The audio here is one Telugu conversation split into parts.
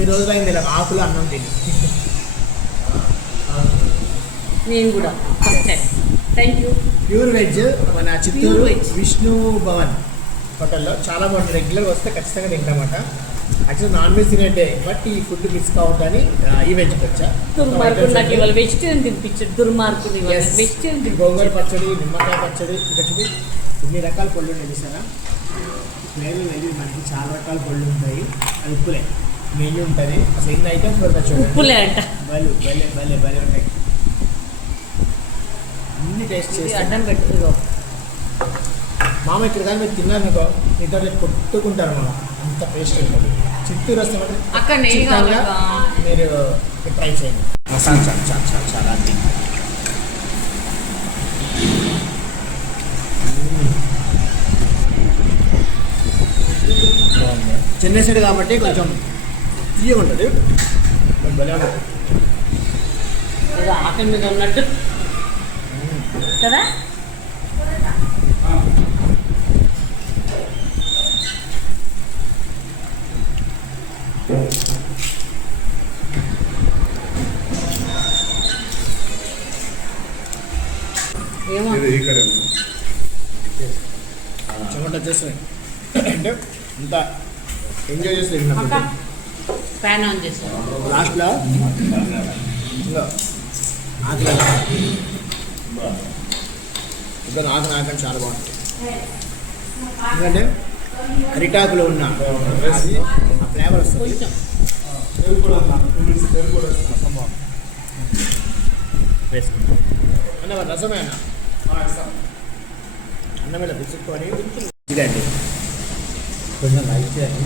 ఎన్ని రోజులైంది ఇలా ఆకులు అన్నం తిని. నేను కూడా first time. Thank you. Pure veg మన చిత్తూరు విష్ణు భవన్ హోటల్లో చాలా బాగుంటుంది. రెగ్యులర్గా వస్తే ఖచ్చితంగా తింటామట. యాక్చువల్లీ నాన్ వెజ్ తినేటే బట్ ఈ ఫుడ్ మిస్ కావద్దని ఈ వెజ్కి వచ్చా. దుర్మార్గుడు నాకు ఇవాళ వెజిటేరియన్ తినిపించాడు. దుర్మార్గుడు ఇవాళ వెజిటేరియన్. గోంగూర పచ్చడి, నిమ్మకాయ పచ్చడి, ఇంకా చూపి ఇన్ని రకాల పళ్ళు ఉంటాయి చూసారా. ఫ్లేవర్ అనేది మనకి చాలా రకాల పళ్ళు ఉంటాయి. అది ఉప్పులే మెయిన్ ఉంటుంది. అసలు ఎన్ని ఐటమ్స్ పడతా చూడండి. ఉప్పులే అంట. భలే భలే భలే భలే ఉంటాయి. అన్ని టేస్ట్ చేసి అడ్డం పెట్టుకో మామ. ఇక్కడ కానీ మీరు తిన్నారనుకో ఇద్దరు కొట్టుకుంటారు మామ. అంత టేస్ట్ ఉంటుంది. చిత్తూరు వస్తే మాత్రం అక్కడ మీరు ట్రై చేయండి. మసాలా చాలా చాలా చాలా చాలా అది చెన్నై సైడ్ కాబట్టి కొంచెం తీయగా ఉంటుంది. భలే ఆకలి మీద ఉన్నట్టు కదా. ఏమో చెమట వచ్చేస్తుంది అంటే అంత ఎంజాయ్ చేసి తింటున్నాం. ఫ్యాన్ ఆన్ చేస్తాను లాస్ట్లో ఇంకా ఆకలి ఇంకా ఆకలి చాలా బాగుంటుంది. ఎందుకంటే అరిటాకులో ఉన్న అది ఆ ఫ్లేవర్ వస్తుంది. వేసుకుంటాం అన్న రసమే అన్న అన్నం ఇలా పిచ్చుకొని ఇదండి కొంచెం లైక్ చేయండి.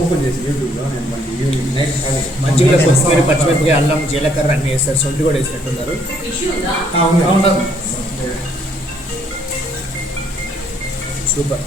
ఓపెన్ చేసి యూట్యూబ్లో నేను మళ్ళీ ఈవినింగ్ నైట్ మంచిగా కొత్తిమీర, పచ్చిమిరపకాయ, అల్లం, జీలకర్ర అన్నీ వేస్తారు. సొంటి కూడా వేసినట్టున్నారు. సూపర్.